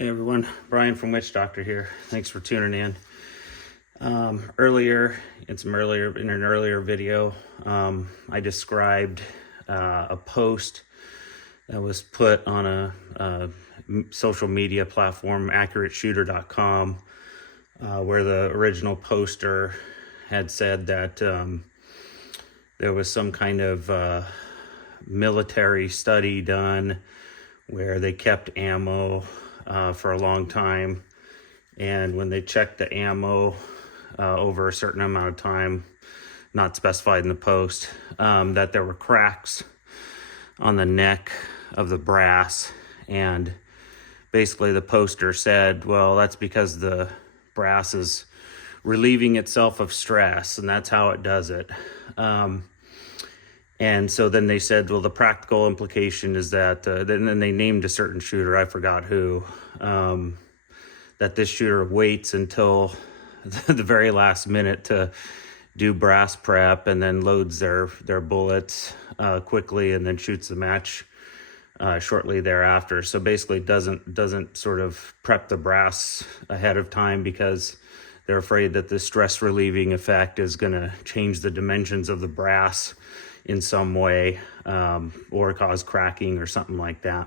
Hey everyone, Brian from Witch Doctor here. Thanks for tuning in. Earlier in an earlier video, I described a post that was put on a social media platform, AccurateShooter.com, where the original poster had said that there was some kind of military study done where they kept ammo for a long time, and when they checked the ammo over a certain amount of time, not specified in the post, that there were cracks on the neck of the brass. And basically the poster said, well, that's because the brass is relieving itself of stress, and that's how it does it. And so then they said, well, the practical implication is that, then they named a certain shooter, I forgot who, that this shooter waits until the very last minute to do brass prep, and then loads their bullets quickly, and then shoots the match shortly thereafter. So basically doesn't sort of prep the brass ahead of time because they're afraid that the stress relieving effect is going to change the dimensions of the brass in some way, or cause cracking or something like that.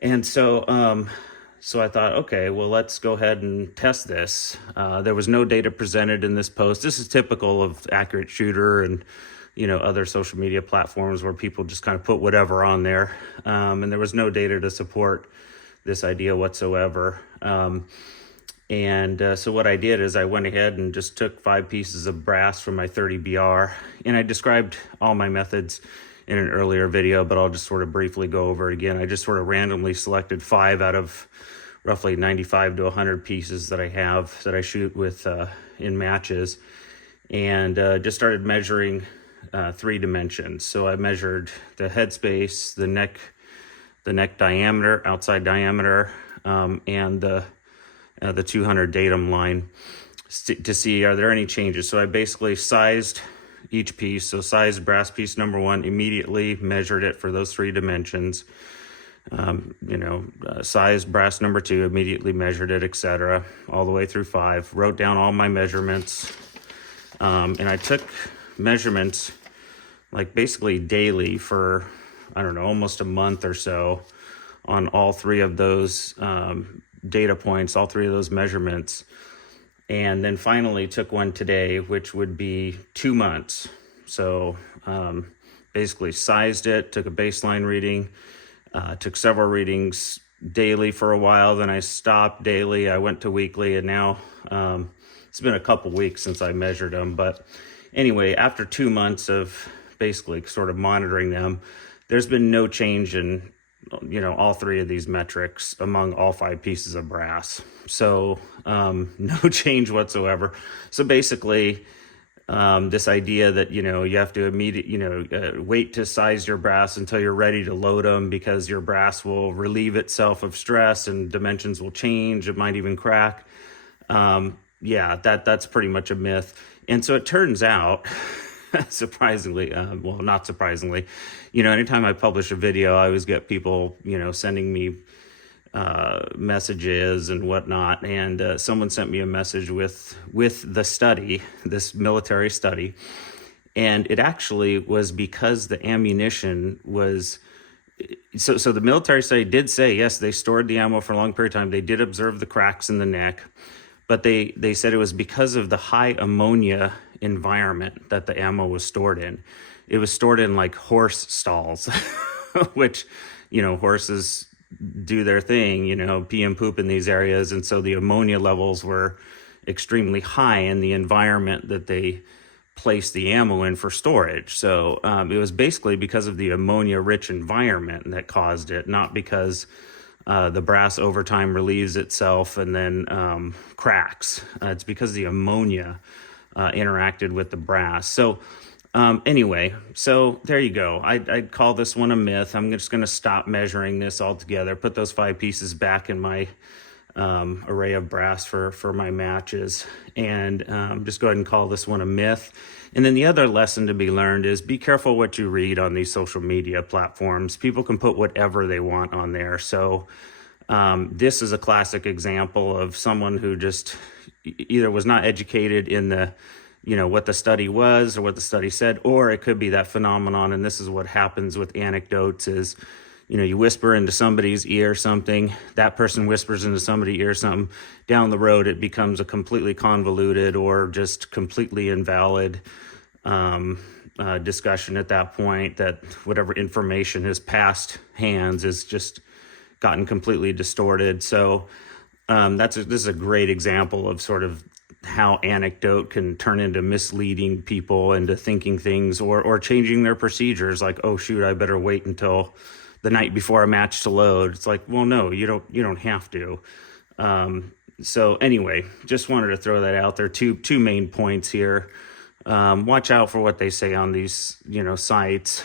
And so I thought, okay, well, let's go ahead and test this. There was no data presented in this post. This is typical of Accurate Shooter and other social media platforms where people just kind of put whatever on there, and there was no data to support this idea whatsoever. So what I did is I went ahead and just took 5 pieces of brass from my 30 BR, and I described all my methods in an earlier video, but I'll just sort of briefly go over it again. I just sort of randomly selected 5 out of roughly 95 to 100 pieces that I have that I shoot with in matches, and just started measuring 3 dimensions. So I measured the headspace, the neck diameter, outside diameter, and the 200 datum line to see are there any changes. So I basically sized each piece. So sized brass piece number 1, immediately measured it for those 3 dimensions. Sized brass number 2, immediately measured it, etc., all the way through 5. Wrote down all my measurements, and I took measurements like basically daily for, I don't know, almost a month or so on all 3 of those data points, all 3 of those measurements, and then finally took one today, which would be 2 months. So basically sized it, took a baseline reading, took several readings daily for a while, then I stopped daily, I went to weekly, and now it's been a couple weeks since I measured them. But anyway, after 2 months of basically sort of monitoring them, there's been no change in all 3 of these metrics among all 5 pieces of brass. So no change whatsoever. So basically this idea that you have to wait to size your brass until you're ready to load them because your brass will relieve itself of stress and dimensions will change, it might even crack, that's pretty much a myth. And so it turns out surprisingly, well, not surprisingly, anytime I publish a video, I always get people, sending me messages and whatnot. And someone sent me a message with the study, this military study. And it actually was because the ammunition was, so the military study did say, yes, they stored the ammo for a long period of time. They did observe the cracks in the neck, but they said it was because of the high ammonia environment that the ammo was stored in. It was stored in like horse stalls, which, horses do their thing, pee and poop in these areas. And so the ammonia levels were extremely high in the environment that they placed the ammo in for storage. So it was basically because of the ammonia rich environment that caused it, not because the brass over time relieves itself and then cracks. It's because the ammonia interacted with the brass. So anyway, so there you go. I'd call this one a myth. I'm just going to stop measuring this altogether, put those 5 pieces back in my array of brass for my matches, and just go ahead and call this one a myth. And then the other lesson to be learned is be careful what you read on these social media platforms. People can put whatever they want on there. So This is a classic example of someone who just either was not educated in the, what the study was or what the study said, or it could be that phenomenon. And this is what happens with anecdotes is, you whisper into somebody's ear something, that person whispers into somebody's ear something. Down the road, it becomes a completely convoluted or just completely invalid discussion at that point, that whatever information has passed hands is just gotten completely distorted. So this is a great example of sort of how anecdote can turn into misleading people into thinking things or changing their procedures. Like, oh shoot, I better wait until the night before a match to load. It's like, well, no, you don't have to. So anyway, just wanted to throw that out there. Two main points here. Watch out for what they say on these, sites.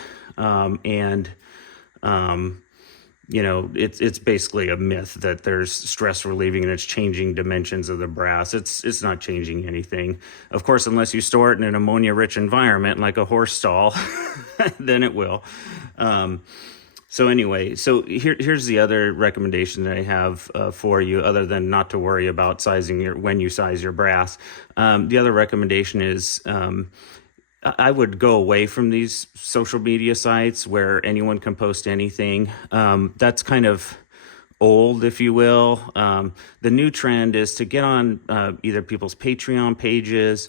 It's basically a myth that there's stress relieving and it's changing dimensions of the brass. It's not changing anything. Of course, unless you store it in an ammonia-rich environment like a horse stall, then it will. So anyway, here's the other recommendation that I have for you, other than not to worry about when you size your brass. The other recommendation is I would go away from these social media sites where anyone can post anything. That's kind of old, if you will. The new trend is to get on either people's Patreon pages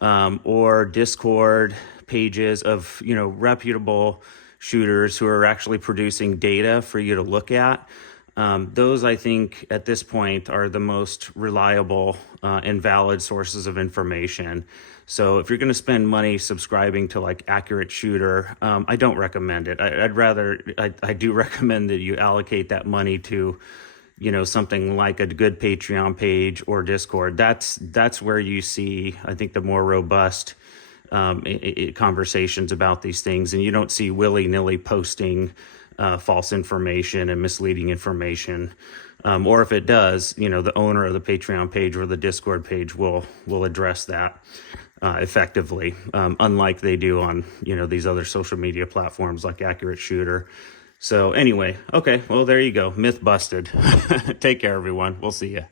or Discord pages of, reputable shooters who are actually producing data for you to look at. Those, I think, at this point are the most reliable and valid sources of information. So if you're going to spend money subscribing to like Accurate Shooter, I don't recommend it. I do recommend that you allocate that money to, something like a good Patreon page or Discord. That's where you see, I think, the more robust conversations about these things, and you don't see willy-nilly posting false information and misleading information. Or if it does, the owner of the Patreon page or the Discord page will address that effectively, unlike they do on, these other social media platforms like Accurate Shooter. So anyway, okay, well, there you go. Myth busted. Take care, everyone. We'll see you.